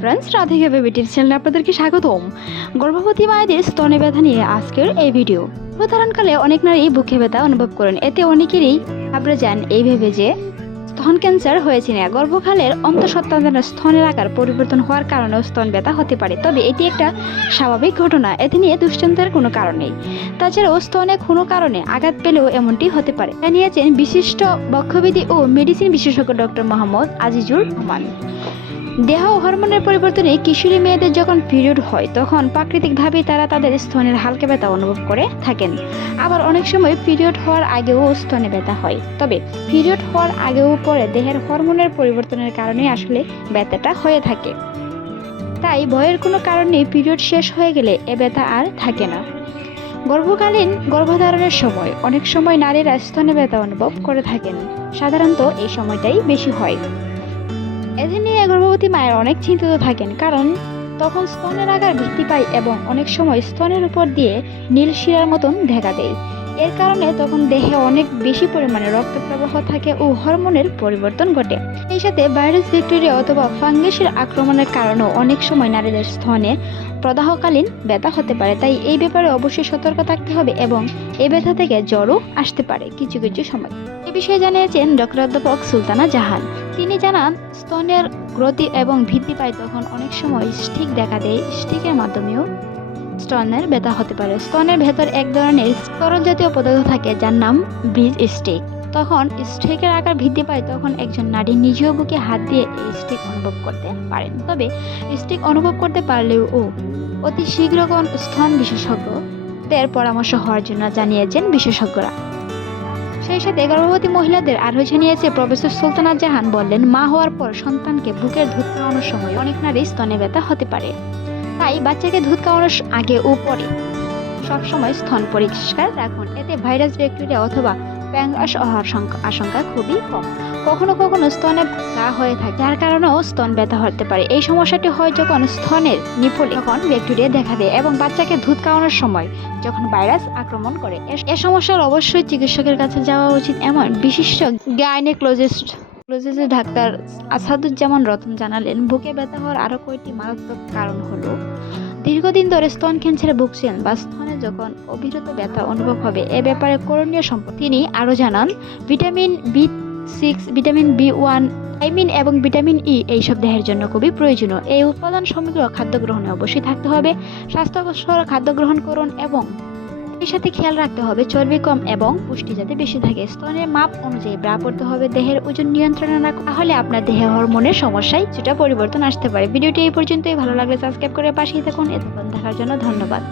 Friends Radhika বেবিটির চ্যানেলে আপনাদেরকে স্বাগতম। গর্ভবতী মায়েদের স্তনে ব্যথা নিয়ে আজকের এই ভিডিও। গর্ভধারণকালে অনেক নারী বুকে ব্যথা অনুভব করেন। এতে অনেকেরই আপনারা যান এই ভেবে যে স্তন ক্যান্সার হয়েছে না। গর্ভকালের অন্তঃসত্ত্বান্তরের স্তনের আকার পরিবর্তন হওয়ার কারণেও স্তন ব্যথা হতে পারে। তবে এটি একটা স্বাভাবিক ঘটনা। এতে নিয়ে দুশ্চিন্তার কোনো কারণ নেই। তাছাড়াও স্তনে কোনো কারণে আঘাত পেলেও এমনটি হতে পারে। জানিয়েছেন বিশিষ্ট বক্ষবিধি ও মেডিসিন বিশেষজ্ঞ ডক্টর মোহাম্মদ আজিজুর রহমান। দেহ হরমোনের পরিবর্তনে কিশোরী মেয়েদের যখন পিরিয়ড হয়, তখন প্রাকৃতিকভাবেই তারা তাদের স্তনের হালকা ব্যথা অনুভব করে থাকেন। আবার অনেক সময় পিরিয়ড হওয়ার আগেও স্তনে ব্যথা হয়। তবে পিরিয়ড হওয়ার আগেও পরে দেহের হরমোনের পরিবর্তনের কারণে আসলে ব্যথাটা হয়ে থাকে। তাই ভয়ের কোনো কারণ পিরিয়ড শেষ হয়ে গেলে এ ব্যথা আর থাকে না। গর্ভকালীন গর্ভধারণের সময় অনেক সময় নারীরা স্তনে ব্যথা অনুভব করে থাকেন। সাধারণত এই সময়টাই বেশি হয়। গর্ভবতী মায়ের অনেক চিন্তিত থাকেন, কারণ তখন স্তনের আকার বৃদ্ধি পায় এবং অনেক সময় স্তনের উপর দিয়ে নীল শিরার মতন দেখা দেয়। এর কারণে তখন দেহে অনেক বেশি পরিমাণে রক্ত প্রবাহ থাকে ও হরমোনের পরিবর্তন ঘটে। এই সাথে ভাইরাস, ব্যাকটেরিয়া অথবা ফাঙ্গাসের আক্রমণের কারণেও অনেক সময় নারীদের স্তনে প্রদাহকালীন ব্যথা হতে পারে। তাই এই ব্যাপারে অবশ্যই সতর্ক থাকতে হবে এবং এই ব্যথা থেকে জ্বরও আসতে পারে কিছু কিছু সময়। এ বিষয়ে জানিয়েছেন ডক্টর অধ্যাপক সুলতানা জাহান। তিনি জানান, স্তনের গ্রতি এবং ভিত্তি পায় তখন অনেক সময় স্টিক দেখা দেয়। স্টিকের মাধ্যমেও স্তনের ব্যথা হতে পারে। স্তনের ভেতর এক ধরনের তরল জাতীয় পদার্থ থাকে যার নাম ব্রিজ স্টিক। তখন স্টিকের আকার বৃদ্ধি পায় তখন একজন নারী নিজেও বুকে হাত দিয়ে এই স্টিক অনুভব করতে পারেন। তবে স্টিক অনুভব করতে পারলেও ও অতি শীঘ্র কোন স্তন বিশেষজ্ঞদের পরামর্শ হওয়ার জন্য জানিয়েছেন বিশেষজ্ঞরা। সেই সাথে গর্ভবতী মহিলাদের আরও জানিয়েছে প্রফেসর সুলতানা জাহান বললেন, মা হওয়ার পর সন্তানকে বুকের দুধ খাওয়ানোর সময় অনেক নারী স্তনে ব্যথা হতে পারে। তাই বাচ্চাকে দুধ খাওয়ানোর আগে ও পরে সবসময় স্তন পরিষ্কার রাখুন। এতে ভাইরাস, ব্যাকটেরিয়া অথবা প্যাঙ্গাস হওয়ার আশঙ্কা খুবই কম। কখনো কখনো স্তনে ঘা হয়ে থাকে, যার কারণেও স্তন ব্যথা হতে পারে। এই সমস্যাটি হয় যখন স্তনের নিপলে তখন ব্যাকটেরিয়া দেখা দেয় এবং বাচ্চাকে দুধ খাওয়ানোর সময়, যখন ভাইরাস আক্রমণ করে। এ- সমস্যার অবশ্যই চিকিৎসকের কাছে যাওয়া উচিত এমন বিশিষ্ট গাইনেকোলজিস্ট ক্লোজেসের ডাক্তার আসাদুজ্জামান রতন জানালেন, বুকে ব্যথা হওয়ার আরও কয়েকটি মারাত্মক কারণ হলো দীর্ঘদিন ধরে স্তন ক্যান্সারে ভুগছেন বা স্তনে যখন অবিরত ব্যথা অনুভব হবে, এ ব্যাপারে করণীয় সম্পর্ক তিনি আরও জানান, vitamin B six, vitamin B one ভাইমিন এবং ভিটামিন ই এইসব দেহের জন্য খুবই প্রয়োজনীয়। এই উৎপাদন সমগ্র খাদ্য গ্রহণে অবশ্যই থাকতে হবে। স্বাস্থ্যকর খাদ্য গ্রহণ করুন এবং এর সাথে খেয়াল রাখতে হবে চর্বি কম এবং পুষ্টি যাতে বেশি থাকে। স্তনের মাপ অনুযায়ী ব্রা পড়তে হবে দেহের ওজন নিয়ন্ত্রণে রাখো তাহলে আপনার দেহে হরমোনের সমস্যায় সেটা পরিবর্তন আসতে পারে। ভিডিওটি এই পর্যন্তই। ভালো লাগলে সাবস্ক্রাইব করে পাশেই থাকুন। এতক্ষণ দেখার জন্য ধন্যবাদ।